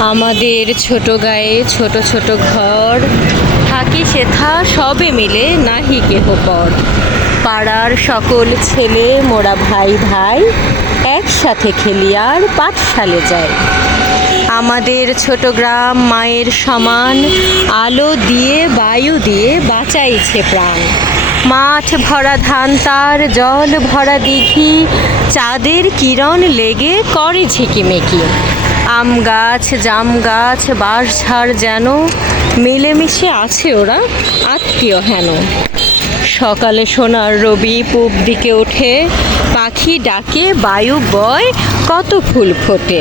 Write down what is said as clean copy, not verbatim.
আমাদের ছোট গায়ে ছোট ছোট ঘর, থাকি সেথা সবে মিলে নাহি কেহ পর। পাড়ার সকল ছেলে মোরা ভাই ভাই, একসাথে খেলিয়ার পাঠশালে যায়। আমাদের ছোট গ্রাম মায়ের সমান, আলো দিয়ে বায়ু দিয়ে বাঁচাইছে প্রাণ। মাঠ ভরা ধান তার, জল ভরা দিঘি, চাঁদের কিরণ লেগে করে ঝিকিমিকি। আম গাছ জাম গাছ বাঁশঝাড় যেন মিলেমিশে আছে ওরা আত্মীয় হেন। সকালে সোনার রবি পূব দিকে ওঠে, পাখি ডাকে বায়ু বয় কত ফুল ফোটে।